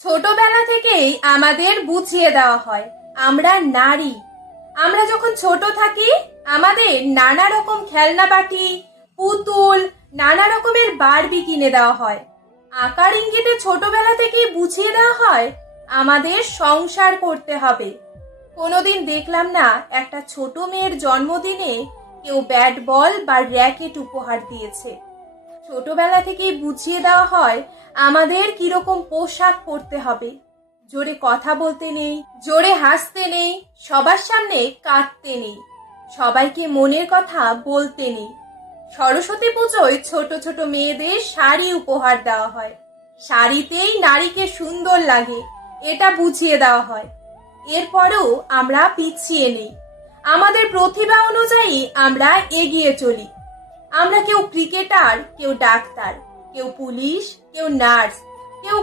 ছোটবেলা থেকেই আমাদের বুঝিয়ে দেওয়া হয় আমরা নারী। আমরা যখন ছোট থাকি আমাদের নানা রকম খেলনা বাটি, পুতুল, নানা রকমের বারবি কিনে দেওয়া হয়। আকার ইঙ্গিতে ছোটবেলা থেকেই বুঝিয়ে দেওয়া হয় আমাদের সংসার করতে হবে। কোনোদিন দেখলাম না একটা ছোট মেয়ের জন্মদিনে কেউ ব্যাট বল বা র্যাকেট উপহার দিয়েছে। ছোটবেলা থেকেই বুঝিয়ে দেওয়া হয় আমাদের কিরকম পোশাক পরতে হবে। জোরে কথা বলতে নেই, জোরে হাসতে নেই, সবার সামনে কাঁদতে নেই, সবাইকে মনের কথা বলতে নেই। সরস্বতী পুজোয় ছোট ছোট মেয়েদের শাড়ি উপহার দেওয়া হয়। শাড়িতেই নারীকে সুন্দর লাগে এটা বুঝিয়ে দেওয়া হয়। এরপরেও আমরা পিছিয়ে নেই, আমাদের প্রতিভা অনুযায়ী আমরা এগিয়ে চলি। আমরা কেউ ক্রিকেটার, কেউ ডাক্তার, কেউ পুলিশ, কেউ নার্স, কেউ